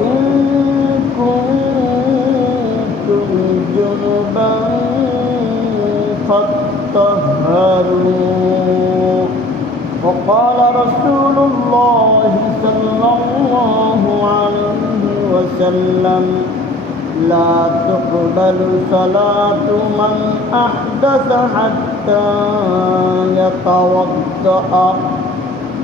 وإن كنتم جنبا فاطهروا وقال رسول الله صلى الله عليه وسلم لا تقبل صلاة من أحدث حتى يتوضأ.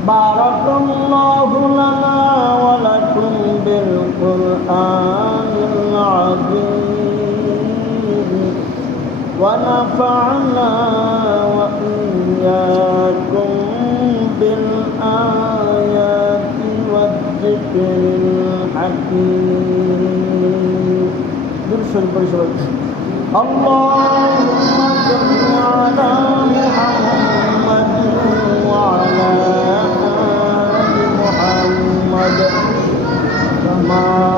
بارك الله لنا ولكم بالقرآن العظيم. ونفعنا وإياكم بالآيات والذكر الحكيم. درس البشر اللهم صل على محمد وعلى آل محمد.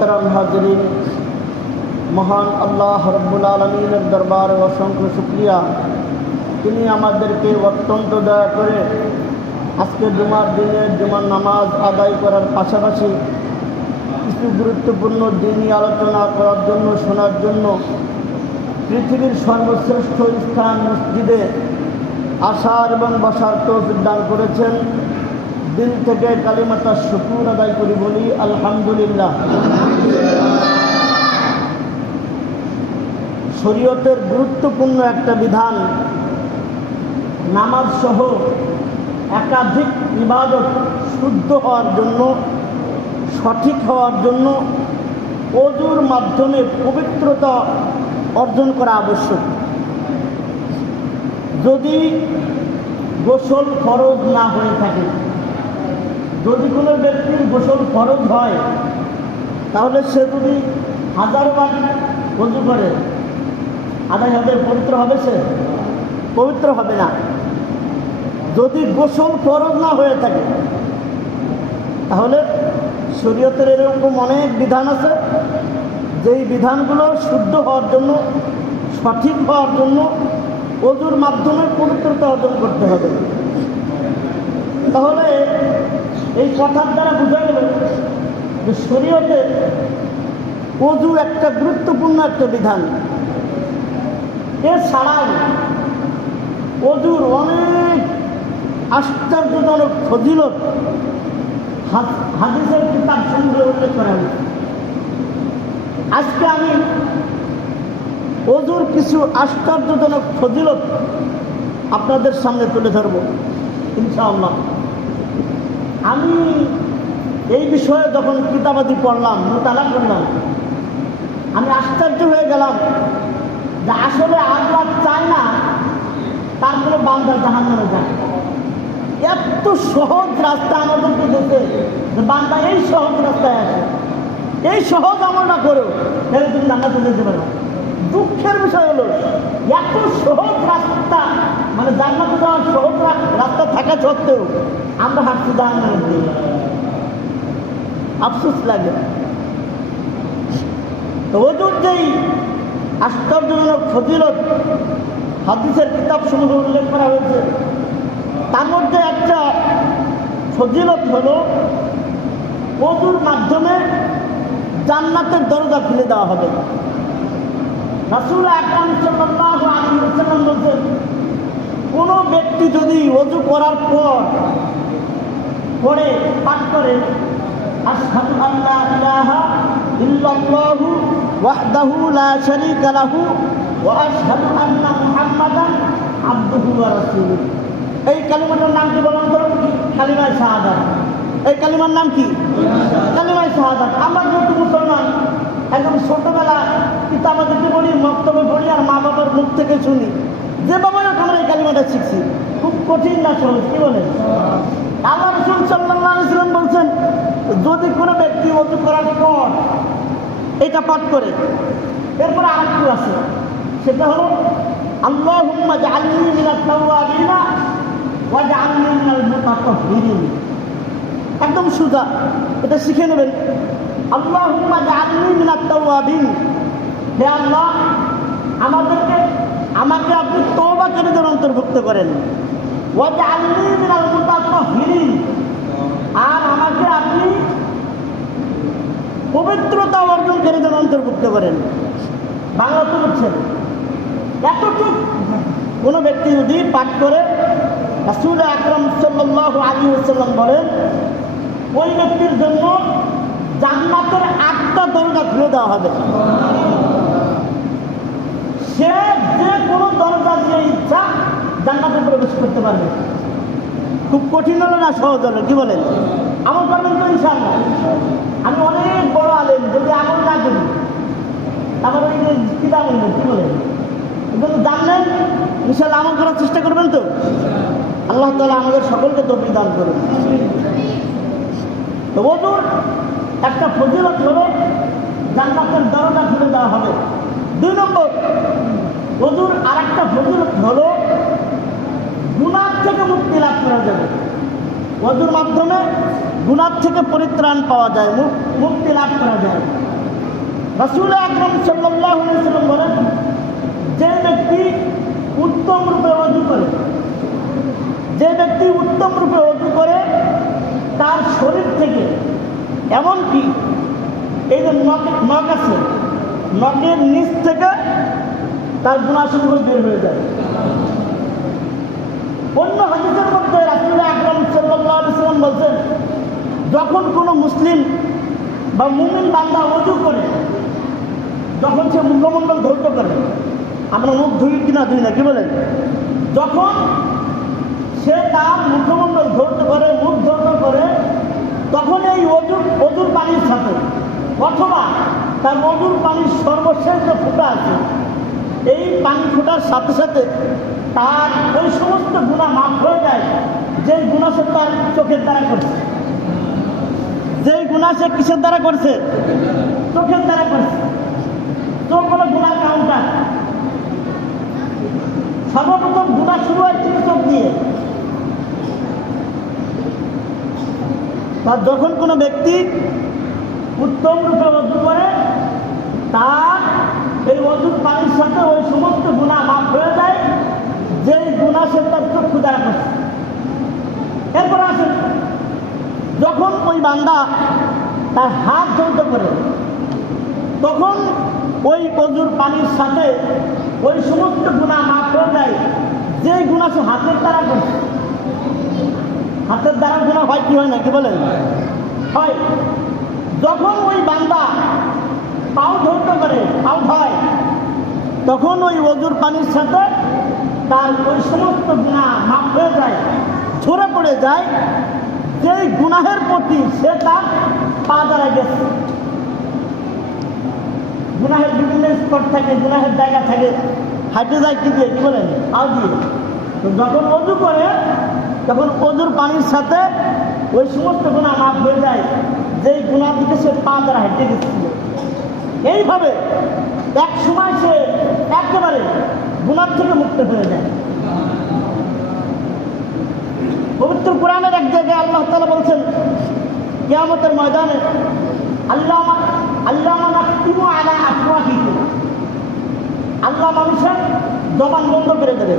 মোহতারাম হাজরিন, মহান আল্লাহ রব্বুল আলমিনের দরবারে অসংখ্য শুক্রিয়া। তিনি আমাদেরকে অত্যন্ত দয়া করে আজকে জুমার দিনে জুমার নামাজ আদায় করার পাশাপাশি কিছু গুরুত্বপূর্ণ দিনই আলোচনা করার জন্য, শোনার জন্য পৃথিবীর সর্বশ্রেষ্ঠ স্থান মসজিদে আসার এবং বসার তৌফিক দান করেছেন। দিন থেকে কালিমাতার শুকুর আদায় করি বলি, আলহামদুলিল্লাহ। শরীয়তের গুরুত্বপূর্ণ একটা বিধান, নামাজ সহ একাধিক ইবাদত শুদ্ধ হওয়ার জন্য, সঠিক হওয়ার জন্য অজুর মাধ্যমে পবিত্রতা অর্জন করা আবশ্যক। যদি গোসল ফরজ না হয়ে থাকে, যদি কোনো ব্যক্তির গোসল ফরজ হয় তাহলে সে যদি হাজারবার বন্ধু করে, আদায় হবে, পবিত্র হবে সে? পবিত্র হবে না। যদি গোসল ফরজ না হয়ে থাকে, তাহলে শরীয়তের এরকম অনেক বিধান আছে, যেই বিধানগুলো শুদ্ধ হওয়ার জন্য, সঠিক হওয়ার জন্য অজুর মাধ্যমে পবিত্রতা অর্জন করতে হবে। তাহলে এই কথার দ্বারা বোঝা গেল শরীয়তে অজু একটা গুরুত্বপূর্ণ একটা বিধান। এছাড়াও অজুর অনেক আশ্চর্যজনক ফজিলত হাদ- হাদিসের কিতাব সংগ্রহে উল্লেখ করা হয়েছে। আজকে আমি অজুর কিছু আশ্চর্যজনক ফজিলত আপনাদের সামনে তুলে ধরব, ইনশাআল্লাহ। আমি এই বিষয়ে যখন কিতাবাদি পড়লাম মোতালা করলাম, আমি আশ্চর্য হয়ে গেলাম যে আসলে আল্লাহ চায় না তার কোনো বান্দা জাহান নামে যায় এত সহজ রাস্তা আমাদেরকে দেখে যে বান্দা এই সহজ রাস্তায় আসে। এই সহজ আমলটা করো তাহলে তুমি জান্নাতে যেতে পারো। দুঃখের বিষয় হলো, এত সহজ রাস্তা মানে জান্নাতে যাওয়ার সহজ রাস্তা থাকা সত্ত্বেও আমরা হাঁটছি জাহান্নামের দিকে আফসোস লাগে। তো ওজুর যেই আশ্চর্যজনক ফজিলত হাদিসের কিতাব সমূহ উল্লেখ করা হয়েছে, তার মধ্যে একটা ফজিলত হলো ওজুর মাধ্যমে জান্নাতের দরজা খুলে দেওয়া হবে। রাসুল আকরাম কোনো ব্যক্তি যদি অজু করার পর পড়ে, পাঠ করে আশহাদু আল্লা ইলাহা ইল্লাল্লাহু ওয়াহদাহু লা শারীকা লাহু ওয়া আশহাদু আন্না মুহাম্মাদান আবদুহু ওয়া রাসূলুহু। এই কালিমাটার নাম কি বলুন তো? কালিমায় শাহাদাত। এই কালিমার নাম কি? কালিমায় শাহাদাত। আমরা যেহেতু মুসলমান একদম ছোটবেলা পিতা আমাদেরকে বলি মক্তব্য পড়ি আর মা বাবার মুখ থেকে শুনি। যেভাবে আমরা এই কালিমাটা শিখছি। খুব কঠিন না সহজ, কি বলে আল্লাহ রসুল সাল্লাহ ইসলাম বলছেন যদি কোনো ব্যক্তি অজু করার পর এটা পাঠ করে। এরপরে আরেকটু আছে। সেটা হলো আল্লাহ একদম সুজা, এটা শিখে নেবেন। আল্লাহ আল্লাহ, আমাদেরকে, আমাকে আপনি তওবাকারীদের অন্তর্ভুক্ত করেন? ওয়া জাআলনি মিনাল মুতাতাহহিরিন আর আমাকে আপনি পবিত্রতা অর্জনকারীদের অন্তর্ভুক্ত করেন বাংলা তো বুঝছেন এতটুক কোনো ব্যক্তি যদি পাঠ করে, রাসুল আকরম সাল্লাহ আলী সাল্লাম বলেন, ওই ব্যক্তির জন্য জান্নাতের আটটা দরজা খুলে দেওয়া হবে। সে যে কোনো দরজা দিয়ে ইচ্ছা জান্নাতে প্রবেশ করতে পারবে। খুব কঠিন হলো না, সহজ হলো কি বলেন? আমল করবেন তো ইনশাআল্লাহ আমি অনেক বড় আলেম, যদি আমল না করি তারপরে ওই যে কিতা বলবেন কি বলেন জানলেন ইনশাআল্লাহ আমল করার চেষ্টা করবেন তো? আল্লাহ তালা আমাদের সকলকে তো দান করুন। তো ওজুর একটা ফজিলত হলো, জান্নাতের দরজা খুলে দেওয়া হবে। দুই নম্বর ওজুর আর একটা ফজিলত হলো গুণার থেকে মুক্তি লাভ করা যাবে। ওজুর মাধ্যমে গুণার থেকে পরিত্রাণ পাওয়া যায় মুক- মুক্তি লাভ করা যায়। রাসুল আকরম সাল্লাম বলেন, যে ব্যক্তি উত্তম রূপে অজু করে, যে ব্যক্তি উত্তম রূপে অজু করে, তার শরীর থেকে, এমনকি এই যে নখ আছে, নখের নিচ থেকে তার গুণাসমূহ বের হয়ে যায়। অন্য হাদিসের মধ্যে রাসুল আকরম সাল্লাম বলছেন যখন কোনো মুসলিম বা মুমিন বান্দা অজু করে, যখন সে মুখমণ্ডল ধৈর্য করে, আমরা মুখ ধুই কিনা ধুই না, কি বলেন? যখন সে তার মুখমণ্ডল ধৈর্য করে, মুখ ধৈর্য করে, তখন এই অজুর অজুর পানির সাথে, অথবা তার অজুর পানির সর্বশেষ যে ফুটা আছে, এই পানি ফোটার সাথে সাথে তার ওই সমস্ত গুণা মাফ হয়ে যায় যে গুণা সে তার চোখের দ্বারা করছে। গুণা সে কিসের দ্বারা করছে? চোখের দ্বারা করছে। চোখ হলো গুণা কাউন্টার সর্বপ্রথম গুণা শুরু হয় চোখ দিয়ে। বা যখন কোনো ব্যক্তি উত্তম রূপে অজু করে, তার এই অজুর পানির সাথে ওই সমস্ত গুণা মাফ হয়ে যায় যে গুণা সে তার চক্ষু দ্বারা করছে। এরপর আসেন। যখন ওই বান্দা তার হাত ধৌত করে, তখন ওই অজুর পানির সাথে ওই সমস্ত গুণা মাফ হয়ে যায় যে গুণা সে হাতের দ্বারা করছে হাতের দ্বারা গুণা হয় কি হয় না, কি বলেন? হয়। যখন ওই বান্দা পাও ধৌত করে, পাও ধয় তখন ওই অজুর পানির সাথে তার ওই সমস্ত গুণা মাফ হয়ে যায়, ঝরে পড়ে যায়। যেই গুনাহের প্রতি সে তার পা দাঁড়ায় গেছে। গুনাহের বিভিন্ন স্পট থাকে, গুনাহের জায়গা থাকে। হাইটে যায় কি দিয়ে? কি বলেন আও দিয়ে। যখন অজু করে, তখন অজুর পানির সাথে ওই সমস্ত গুণা মাফ হয়ে যায়, যেই গুণার দিকে সে পা দ্বারা হেঁটে গেছিল। এইভাবে এক সময় সে একেবারে গুণার থেকে মুক্ত হয়ে যায়। পবিত্র কোরআনের এক জায়গায় আল্লাহ তালা বলছেন কিয়ামতের ময়দানে আল্লাহ আল্লাহ আলা আফওয়াহিহিম আল্লাহ মানুষের জবান বন্ধ করে দেবে।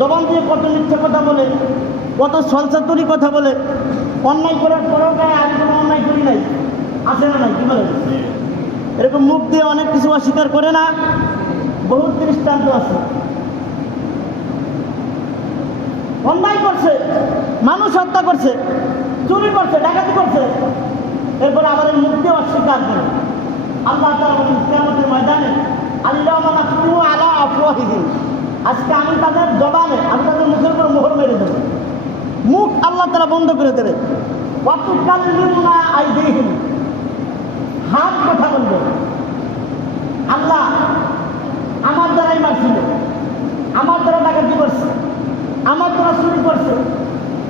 জবান দিয়ে কত মিথ্যে কথা বলে কত সলসাতুরি কথা বলে অন্যায় করার পরেও গায়ে আমি কোনো অন্যায় করি নাই? আসে না নাই? কি বলে? এরকম মুখ দিয়ে অনেক কিছু অস্বীকার করে না বহু দৃষ্টান্ত আছে। অন্যায় করছে মানুষ হত্যা করছে, চুরি করছে, ডাকাতি করছে। এরপর মুখ দিয়ে অস্বীকার করে আল্লাহ কিয়ামতের ময়দানে আল্লাহ আলা আফওয়াহিহিম। আজকে আমি তাদের জবানে, আমি তাদের মুখের উপর মোহর মেরে দেবো। মুখ আল্লাহ তারা বন্ধ করে দেবে। হাত কথা বলবে। আল্লাহ আমার দ্বারাই মারছিল। আমার দ্বারা ডাকাতি করছে। আমার দ্বারা চুরি করছে।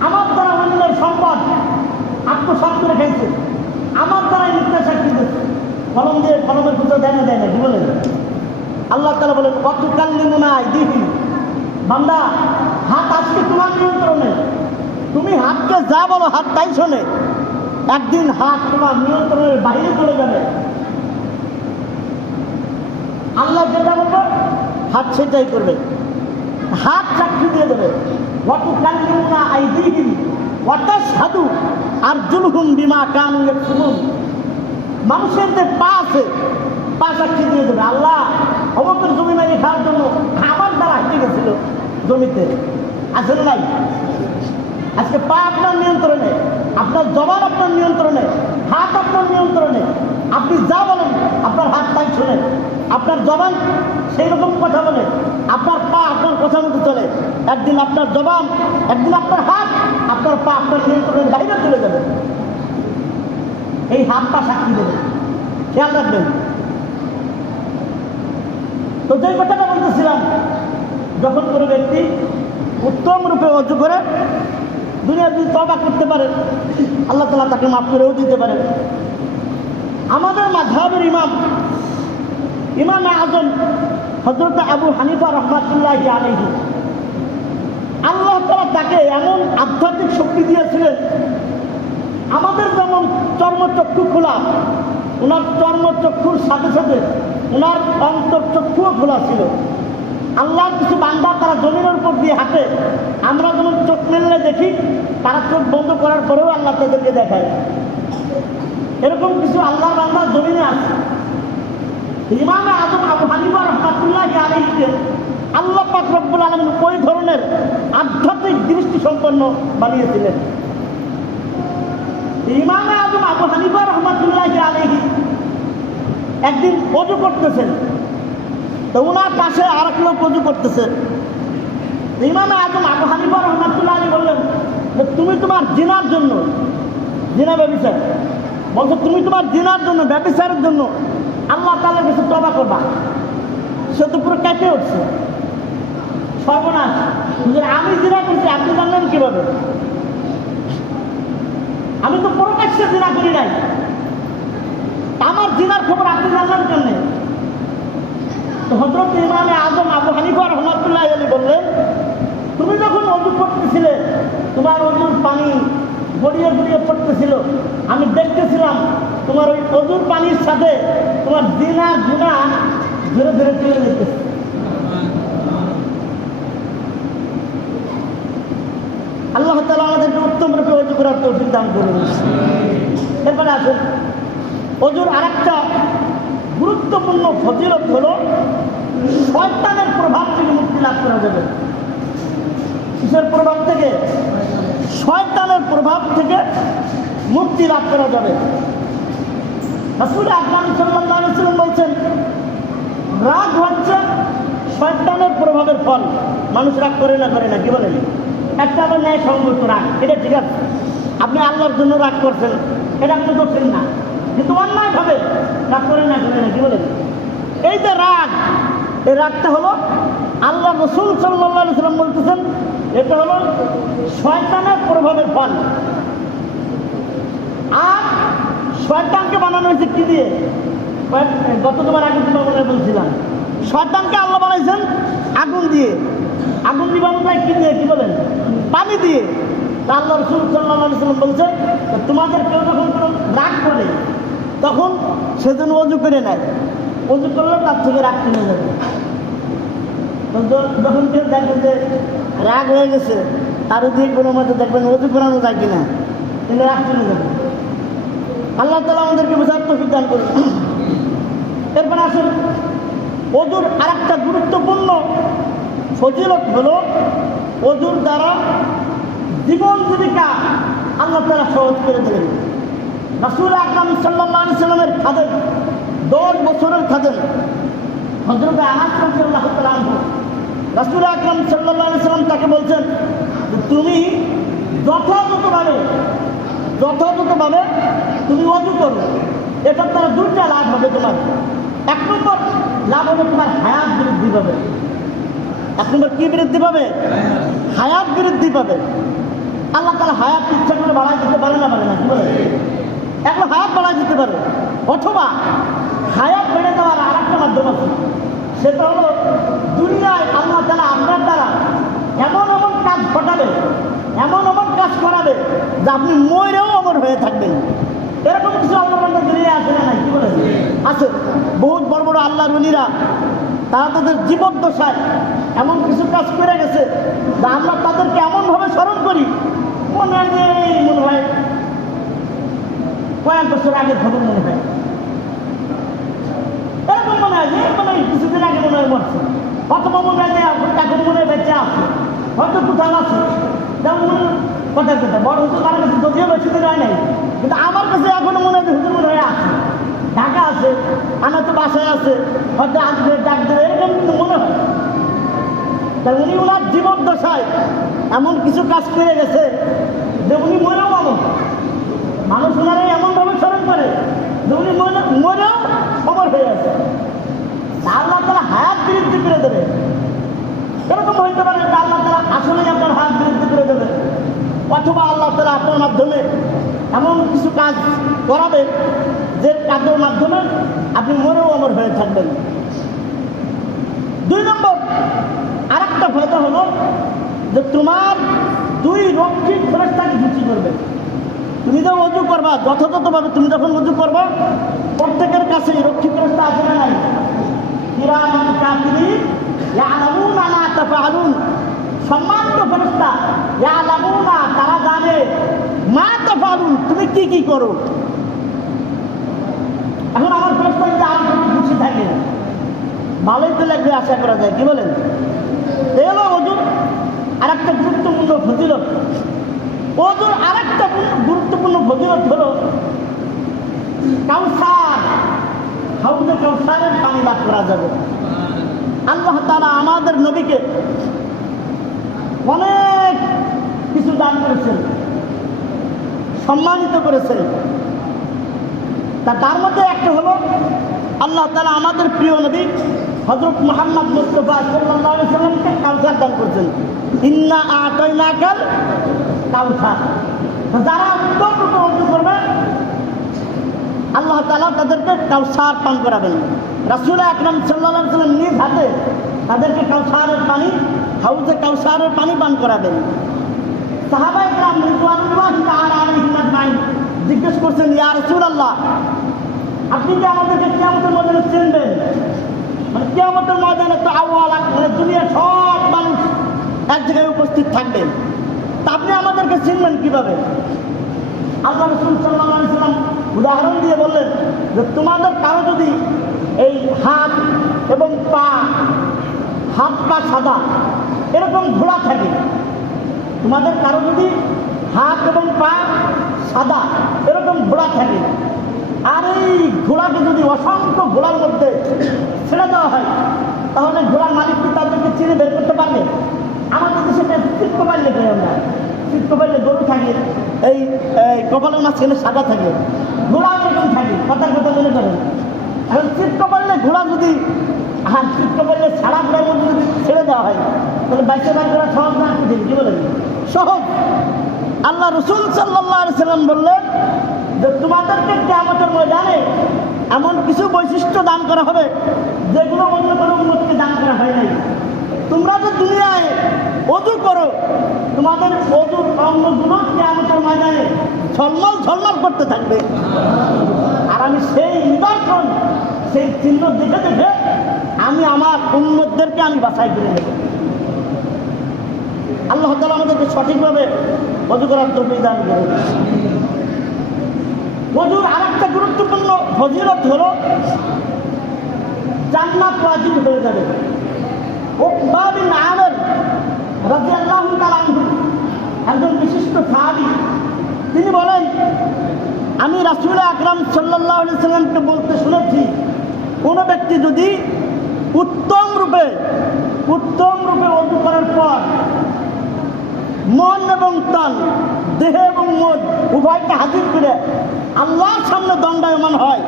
আমার দ্বারা অন্যের সম্পদ আত্মসাত করে খাইছে আমার দ্বারাই মিথ্যা সাক্ষী দিচ্ছে। কলম দিয়ে কলমের পুজো দেয় না দেয় না, কি বলেন? আল্লাহ তালা বলেন কত কাল্লিমুনায় দিহি বান্দা, হাত আজকে তোমার নিয়ন্ত্রণে। তুমি হাতকে যা বলো, হাত তাই শোনে। একদিন হাত তোমার নিয়ন্ত্রণের বাইরে চলে যাবে। আল্লাহ যেটা বলব, হাত সেটাই করবে। হাত চাকরি দিয়ে দেবে। অত কাল্লিমুনা আইদিহিম অত সাধু আর জুলহুম বিমা কান শুনুন মানুষের যে পা আছে, পা সাক্ষী দিয়ে দেবে। আল্লাহ অমকের জমি মারি খাওয়ার জন্য আমার দ্বারা হেঁটে গেছিল জমিতে। আসলে নাই? আজকে পা আপনার নিয়ন্ত্রণে, আপনার জবান আপনার নিয়ন্ত্রণে, হাত আপনার নিয়ন্ত্রণে। আপনি যা বলেন, আপনার হাত তাই শোনেন আপনার জবান সেই রকম কথা বলে। আপনার পা আপনার কথা মতো চলে। একদিন আপনার জবান, একদিন আপনার হাত, আপনার পা আপনার নিয়ন্ত্রণের বাইরে চলে যাবে। এই হাত পা সাক্ষী দেবে। খেয়াল রাখবেন। তো যে কথাটা বলতেছিলাম, যখন কোনো ব্যক্তি উত্তম রূপে অর্জ করে দুনিয়া যদি তবা করতে পারে, আল্লাহ তালা তাকে মাফ করেও দিতে পারে। আমাদের মাঝাবের ইমাম ইমাম আজম হজরত আবু হানিফা রহমাতুল্লাহ আলহি আল্লাহ তারা তাকে এমন আধ্যাত্মিক শক্তি দিয়েছিলেন, আমাদের যেমন চর্মচক্ষু খোলা, ওনার চর্মচক্ষুর সাথে সাথে ওনার অন্তর্চক্ষুও খোলা ছিল। আল্লাহর কিছু বান্দা তারা জমিনের উপর দিয়ে হাঁটে, আমরা যেমন চোখ মেললে দেখি, তারা চোখ বন্ধ করার পরেও আল্লাহ তাদেরকে দেখায়। এরকম কিছু আল্লাহ বান্দা জমিনে আছে। ইমামে আজম আবু হানিফা রহমাতুল্লাহ আলহীকে আল্লাহ পাক রব্বুল আলমিন ওই ধরনের আধ্যাত্মিক দৃষ্টি সম্পন্ন বানিয়েছিলেন। ইমামে আজম আবু হানিফা রহমাতুল্লাহ আলহী একদিন অজু করতেছেন। তো ওনার পাশে আর এক লোক অজু করতেছে ইমামে আজম আবু হানিফা রহমাতুল্লাহ আলী বললেন তুমি তোমার জিনার জন্য জিনা ব্যবচার বলছো, তুমি তোমার জিনার জন্য ব্যবচারের জন্য আল্লাহ তালের কাছে তবা করবা। সে তো পুরো কেটে উঠছে। সর্বনাশ। যে আমি জিনা করছি, আপনি জানলেন কীভাবে? আমি তো প্রকাশ্যে জিনা করি নাই। আমার জিনার খবর আপনি জানলেন তো হজরত ইমামে আজম আবু হানিফা রহমতুল্লাহ আলী বললেন, তুমি যখন অজু করতেছিলে, তোমার অজুর পানি গড়িয়ে গড়িয়ে পড়তেছিল। আমি দেখতেছিলাম তোমার ওই অজুর পানির সাথে তোমার দিনা গুণা ধীরে ধীরে চলে যেতেছে। আল্লাহ তালা আমাদেরকে উত্তম রূপে অজু করার তৌফিক দান করুন। এরপরে আসুন। অজুর আরেকটা গুরুত্বপূর্ণ ফজিলত হল শয়তানের প্রভাব থেকে মুক্তি লাভ করা যাবে। কিসের প্রভাব থেকে? শয়তানের প্রভাব থেকে মুক্তি লাভ করা যাবে। বলছেন, রাগ হচ্ছে শয়তানের প্রভাবের ফল। মানুষ রাগ করে না করে না, কি বলেন? একটা হলো ন্যায় সঙ্গত রাগ, এটা ঠিক আছে। আপনি আল্লাহর জন্য রাগ করছেন, এটা আপনি করছেন না। কিন্তু অন্যায় ভাবে রাগ করে না করে না, কি বলেন? এই যে রাগ, এই রাগটা হলো আল্লাহ রসুল সাল্লাহ সাল্লাম বলতেছেন এটা হলো শয়তানের প্রভাবের ফল। আর শয়তানকে বানানো হয়েছে কি দিয়ে? গত তোমার আগে তোমার বলছিলাম। শয়তানকে আল্লাহ বানাইছেন আগুন দিয়ে। আগুন দিয়ে বানানো কি দিয়ে? কি বলেন? পানি দিয়ে। আল্লাহ রসুল সাল্লাম বলছে তোমাদের কেউ যখন কোনো রাগ করে, তখন সেজন্য অজু করে নেয়। অজু করলে তার থেকে রাগ কিনে যাবে। যখন কেউ দেখবে যে রাগ হয়ে গেছে। তার দিয়ে কোনো মতো দেখবেন অজু করানো যায় কিনা। কিন্তু যাবে। আল্লাহ তালা আমাদেরকে বোঝার তফিক দান করুন। এরপর আসুন, অজুর আর একটা গুরুত্বপূর্ণ ফজিলত হলো অজুর দ্বারা জীবন জীবিকা আল্লাহ তালা সহজ করে দেবেন রাসুল আকরাম সাল্লাহ সাল্লামের খাদেন দশ বছরের খাদেন হজরত আনাস রাজিয়াল্লাহ তাআলা আনহু রাসূল আকরাম আলাইহি সাল্লাম তাকে বলছেন তুমি যথাযথভাবে যথাযথভাবে তুমি অজু করো। এটার দ্বারা দুইটা লাভ হবে তোমার। এক নম্বর লাভ হবে তোমার হায়াত বৃদ্ধি পাবে। এক নম্বর কি বৃদ্ধি পাবে? হায়াত বৃদ্ধি পাবে। আল্লাহ তালা হায়াত ইচ্ছা করে বাড়াই দিতে পারে না পারে না, কি বলে? এখন হায়াত বাড়াই দিতে পারে। অথবা হায়াত বেড়ে দেওয়ার আর একটা মাধ্যম আছে। সেটা হলো দুনিয়ায় আল্লাহ তালা আপনার দ্বারা এমন এমন কাজ ঘটাবে এমন এমন কাজ যে আপনি মরেও অমর হয়ে থাকবেন। এরকম কিছু আল্লাহ বান্দা দুনিয়া আছে না কি বলে আছে। বহুত বড় বড় আল্লাহর উনিরা তারা তাদের জীবদ্দশায় এমন কিছু কাজ করে গেছে, যা আমরা তাদেরকে এমনভাবে স্মরণ করি, মনে হয় যে মনে হয় কয়েক বছর আগের খবর মনে হয়। এরকম মনে হয় যে মানে কিছুদিন আগে মনে হয় মরছে। অথবা মনে হয় যে এখন মনে হয় বেঁচে আছে। হয়তো কোথাও আছে। যেমন কথা কথা বড় হুজুর কারও কাছে যদিও বেশি দিন হয় নাই, কিন্তু আমার কাছে এখনও মনে হয় হুজুর মনে হয় আছে। ঢাকা আছে আমার তো বাসায় আছে, হয়তো আসবে, ডাক দেবে, এরকম কিন্তু মনে হয়। তা উনি ওনার জীবন দশায় এমন কিছু কাজ করে গেছে যে উনি মরেও এমন মানুষ ওনারা এমনভাবে স্মরণ করে যে উনি মরে- মরেও খবর হয়ে আছে। আল্লাহ তারা হায়াত বৃদ্ধি করে দেবে। এরকম হইতে পারে আল্লাহ তারা আসলে আপনার হাত বৃদ্ধি করে দেবে। অথবা আল্লাহ তালা আপনার মাধ্যমে এমন কিছু কাজ করাবে যে কাজের মাধ্যমে আপনি মরেও অমর হয়ে থাকবেন। দুই নম্বর আর একটা ফায়দা হলো যে তোমার দুই রক্ষিক ফেরস্তাকে খুশি করবে। তুমি যে অজু করবা, যথাযথভাবে তুমি যখন অজু করবা, প্রত্যেকের কাছেই রক্ষিত ফেরস্তা আছে না নাই। সম্মানিত ফেরেশতা ইয়ালামুনা তারা জানে। মা তাফআলুন তুমি কি কি করো? এখন আমার যদি আর একটু খুশি থাকে ভালোই তো লাগবে আশা করা যায়, কি বলেন? এই হলো অজুর আর একটা গুরুত্বপূর্ণ ফজিলত। অজুর আর একটা গুরুত্বপূর্ণ ফজিলত হলো কাউসার। হাউজে কাউসারের পানি লাভ করা যাবে। আল্লাহ তারা আমাদের নবীকে অনেক কিছু দান করেছেন, সম্মানিত করেছেন। তা তার মধ্যে একটা হলো, আল্লাহ তালা আমাদের প্রিয় নবী হজরত মোহাম্মদ মুস্তফা সাল্লামকে কাউসার দান করছেন। ইন্না আটই না কাল কাউসার যারা উত্তম রূপে অর্জন করবে, আল্লাহ তালা তাদেরকে কাউসার পান করাবেন। রাসুল আকরাম সাল্লাহ সাল্লাম নিজ হাতে তাদেরকে কাউসারের পানি, হাউজে কাউসারের পানি পান করাবেন। সাহাবা ইকরাম রিজওয়ানুল্লাহ তাআলা আলাইহিম আজমাইন জিজ্ঞেস করছেন, ইয়া রাসূলুল্লাহ, আপনি কি আমাদেরকে কিয়ামতের ময়দানে চিনবেন? মানে কিয়ামতের ময়দানে তো আওয়াল মানে দুনিয়ার সব মানুষ এক জায়গায় উপস্থিত থাকবেন তা আপনি আমাদেরকে চিনবেন কীভাবে? আল্লাহ রসুল সাল্লাহ সাল্লাম উদাহরণ দিয়ে বললেন যে, তোমাদের কারও যদি এই হাত এবং পা, হাত পা সাদা, এরকম ঘোলা থাকে তোমাদের কারও যদি হাত এবং পা সাদা, এরকম ঘোড়া থাকে, আর এই ঘোড়াকে যদি অসংখ্য ঘোড়ার মধ্যে ছেড়ে দেওয়া হয়, তাহলে ঘোড়ার মালিক কি তাদেরকে চিনে বের করতে পারবে। আমাদের দেশে চিত্ত পারলে কই আমরা। চিত্ত পারলে গরু থাকে, এই কপালের মাঝখানে সাদা থাকে, ঘোড়া এরকম থাকে, কথার কথা মনে করেন। এখন চিত্ত পারলে ঘোড়া যদি, আর চিত্ত পারলে সারা ঘোড়ার মধ্যে যদি ছেড়ে দেওয়া হয়, তাহলে বাইশে বার করা সহজ না, কি বলেন? সহজ আল্লাহ রসুল সাল্লাম বললেন যে তোমাদেরকে কেমতের ময়দানে এমন কিছু বৈশিষ্ট্য দান করা হবে যেগুলো অন্য কোনো উন্মতকে দান করা হয় নাই। তোমরা যে দুনিয়ায় অজু করো, তোমাদের অজুর অঙ্গগুলো কেমতের ময়দানে ঝলমল ঝলমল করতে থাকবে। আর আমি সেই নিদর্শন, সেই চিহ্ন দেখে দেখে আমি আমার উন্মতদেরকে আমি বাছাই করে নেব। আল্লাহ তালা আমাদেরকে সঠিকভাবে অজু করার তৌফিক দান করে অজুর আর একটা গুরুত্বপূর্ণ ফজিলত হলো, জান্নাত ওয়াজিব হয়ে যাবে। উকবা বিন আমের তাআলা আনহু, একজন বিশিষ্ট সাহাবী, তিনি বলেন, আমি রাসূল আকরাম আলাইহি সাল্লামকে বলতে শুনেছি, কোনো ব্যক্তি যদি উত্তম রূপে উত্তম রূপে অজু করার পর মন এবং তন দেহ এবং মন, উভয়কে হাজির করে আল্লাহর সামনে দণ্ডায়মান হয়।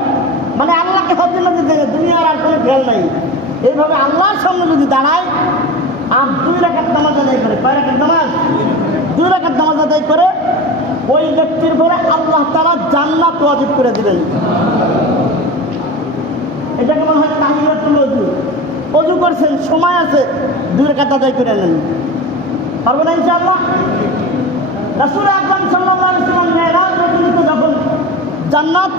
মানে আল্লাহকে হাজির না দিতে দুনিয়ার আর কোনো খেয়াল নাই। এইভাবে আল্লাহর সামনে যদি দাঁড়ায়, আর দুই রাখার নামাজ আদায় করে, কয় রাখার নামাজ? দুই রাখার নামাজ আদায় করে, ওই ব্যক্তির পরে আল্লাহ তারা জান্নাত ওয়াজিব করে দিলেন এটাকে মনে হয় তাহিরাতুল অজু অজু করছেন, সময় আছে, দুই রেখা আদায় করে নেন। পারব না ইনশাআল্লাহ। রাসুল আকরাম সাল্লাম মেয়েরাজ রজনীতে যখন জান্নাত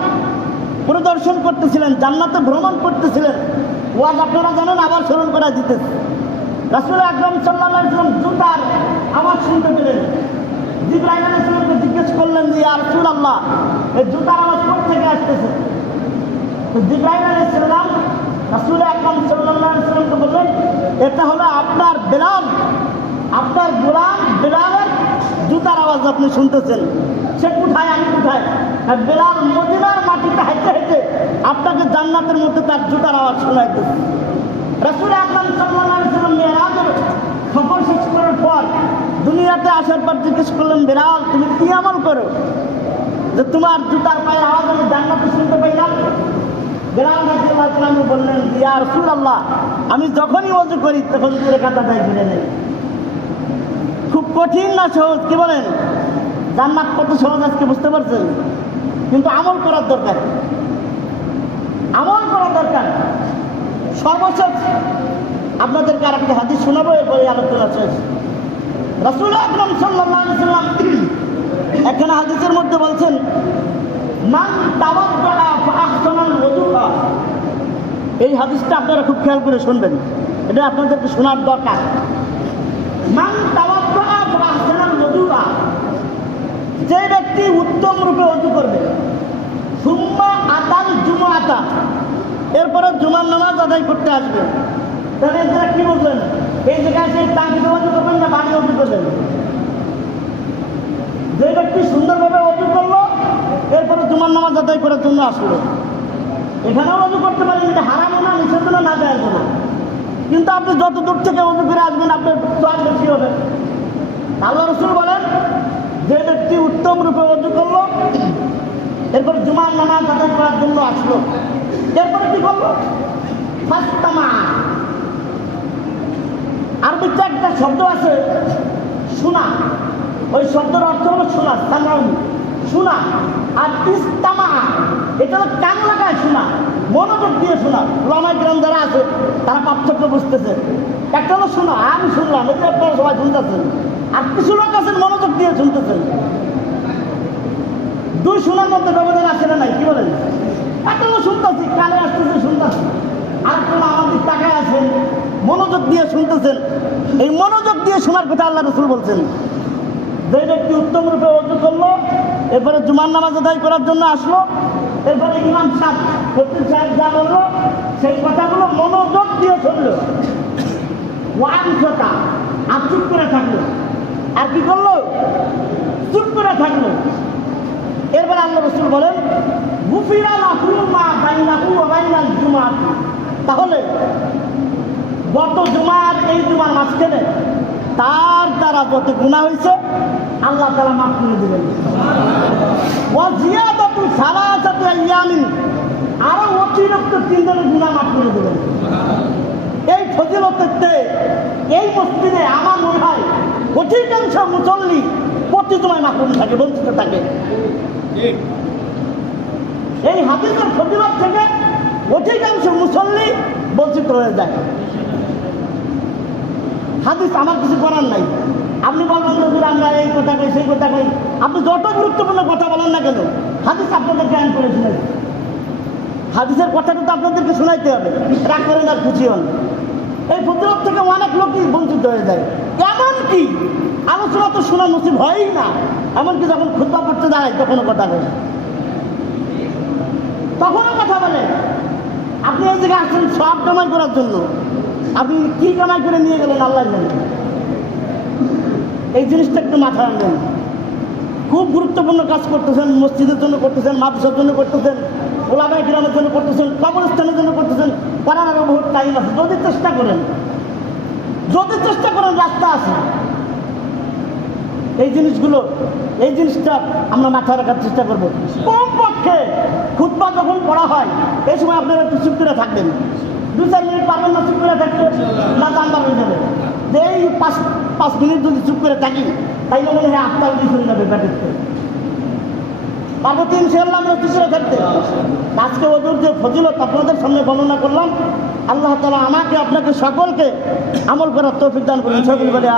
পরিদর্শন করতেছিলেন, জান্নাতে ভ্রমণ করতেছিলেন, ওয়াজ আপনারা জানেন, আবার স্মরণ করা দিতেছে। রাসুল আকরাম সাল্লাম জুতার আওয়াজ শুনতে পেলেন। জিব্রাহিম আলাইসালামকে জিজ্ঞেস করলেন যে আর রসুল এই জুতার আওয়াজ কোথা থেকে আসতেছে? জিব্রাহিম আলাইসালাম রাসুল আকরাম সাল্লাহ সাল্লামকে বললেন, এটা হলো আপনার বেলাল। আপনার গোলাম বেলালের জুতার আওয়াজ আপনি শুনতেছেন। সে কোথায় আমি কোথায়? আর বেলাল মদিনার মাটিতে হাইতে হাইতে আপনাকে জান্নাতের মধ্যে তার জুতার আওয়াজ শোনাইতেছে। রাসুল আকরাম সাল্লাহ সাল্লাম মেয়েরাজের সফর শেষ করার পর দুনিয়াতে আসার পর জিজ্ঞেস করলেন, বেলাল, তুমি কি আমল করো? যে তোমার জুতার পায়ে আওয়াজ আমি জান্নাতে শুনতে পাইলাম। বেলাল রাজিয়াল্লাহু বললেন, ইয়া রসুল আল্লাহ আমি যখনই অজু করি তখন দূরে কাটা দেয় ঘুরে নেই। কঠিন না সহজ, কি বলেন? জান্নাত কত সহজ আজকে বুঝতে পারছেন? কিন্তু আমল করার দরকার। আমল করার দরকার। সর্বশেষ আপনাদেরকে আর একটা হাদিস শোনাবো এরপরে আলোচনা শেষ। রসুল আকরম সাল্লাম এখানে হাদিসের মধ্যে বলছেন এই হাদিসটা আপনারা খুব খেয়াল করে শুনবেন। এটা আপনাদেরকে শোনার দরকার। মান যে ব্যক্তি উত্তম রূপে অজু করবে, সুম্মা আতাল জুমা আতা এরপরে জুমার নামাজ আদায় করতে আসবে। তাহলে এরা কি বলবেন এই জায়গায় সেই টাঙ্কিতে অজু করবেন না বাড়ি অজু করবেন? যে ব্যক্তি সুন্দরভাবে অজু করল, এরপরে জুমার নামাজ আদায় করার জন্য আসলো। এখানেও অজু করতে পারেন এটা হারামো না, নিষেধ না না যায় না। কিন্তু আপনি যত দূর থেকে অজু করে আসবেন, আপনার সোয়াব বেশি হবে। আল্লাহ রসুল বলেন যে ব্যক্তি উত্তম রূপে অজু করল, এরপর জুমার নামাজ আদায় করার জন্য আসলো। এরপরে কি করল? ফাস্তামা। আরবিতে একটা শব্দ আছে, শোনা। ওই শব্দের অর্থ হলো শোনা, সালাম। শোনা আর ইস্তামা। এটা হলো কান লাগায় শোনা, মনোযোগ দিয়ে শোনা। লমাই গ্রাম যারা আছে, তারা পার্থক্য বুঝতেছে। একটা হলো শোনা, আমি শুনলাম, এটা আপনারা সবাই শুনতেছেন। আর কিছু লোক আছেন মনোযোগ দিয়ে শুনতেছেন দুই শোনার মধ্যে ব্যবধান আছে না নাই? কি বলেন? হলো শুনতেছি, কানে আসতেছে, শুনতেছি। আর হলো আমাদের টাকায় আছেন, মনোযোগ দিয়ে শুনতেছেন। এই মনোযোগ দিয়ে শোনার কথা আল্লাহ রসুল বলছেন। যে ব্যক্তি উত্তম রূপে অজু করল, এরপরে জুমার নামাজ আদায় করার জন্য আসলো, এরপরে ইমাম সাহেব, ফকির সাহেব যা বলল, সেই কথাগুলো মনোযোগ দিয়ে শুনলো। ওয়াংশটা আর চুপ করে থাকল। আর কি করল? চুপ করে থাকল। এরপরে আল্লাহ রসুল বলেন, গুফিরা লাহু মা বাইনাহু ওয়া বাইনাল জুমাতি। তাহলে গত জুমার এই জুমার মাঝখানে তার দ্বারা যত গুণা হয়েছে, আল্লাহ তালা মাফ করে দেবেন। ও জিয়াদতু সালাসাতু আইয়ামিন, আরও অতিরিক্ত তিন দিনের গুণা মাফ করে দেবেন। এই ফজিলতে এই মসজিদে আমার মনে হয় অধিকাংশ মুসল্লি প্রতি জমায় মাহরুম থাকে বঞ্চিত থাকে। এই হাদিসের ফজিলত থেকে অধিকাংশ মুসল্লি বঞ্চিত হয়ে যায়। হাদিস আমার কিছু করার নাই। আপনি বলবেন যে হুজুর, আমরা এই কথা কই সেই কথা কই। আপনি যত গুরুত্বপূর্ণ কথা বলেন না কেন হাদিস আপনাদের জ্ঞান করে হাদিসের কথাটা তো আপনাদেরকে শোনাইতে হবে। রাগ করেন আর খুশি হন। এই ফজিলত থেকে অনেক লোকই বঞ্চিত হয়ে যায়। এমনকি আলোচনা তো শোনা নসিব হয়ই না। এমনকি যখন খুদ্া পড়তে দাঁড়ায়, তখনও কথা বলে। তখনও কথা বলে। আপনি এই জায়গায় আসছেন সব কামাই করার জন্য। আপনি কি কামাই করে নিয়ে গেলেন, আল্লাহ জানেন এই জিনিসটা একটু মাথায় আনবেন। খুব গুরুত্বপূর্ণ কাজ করতেছেন, মসজিদের জন্য করতেছেন, মাদ্রাসার জন্য করতেছেন। ওলামাই গ্রামের জন্য করতেছেন কবরস্থানের জন্য করতেছেন করার আরও বহুত টাইম আছে। যদি চেষ্টা করেন, যদি চেষ্টা করেন, রাস্তা আছে। এই জিনিসগুলো, এই জিনিসটা আমরা মাথায় রাখার চেষ্টা করব। কমপক্ষে খুতবা যখন পড়া হয়, এই সময় আপনারা একটু চুপ করে থাকবেন। দু চার মিনিট পারবেন না চুপ করে থাকতে, না জানবা হয়ে যাবে। যে এই পাঁচ পাঁচ মিনিট যদি চুপ করে থাকি, তাইলে মনে হয় আটটা উঠে যাবে ব্যাটের পার্বতী ইনশাল্লাহ আমরা চুপ করে থাকতে আজকে ওদের যে ফজিলত আপনাদের সামনে বর্ণনা করলাম, আল্লাহ তালা আমাকে, আপনাকে সকলকে আমল করার তৌফিক দান করুন। সকল বলে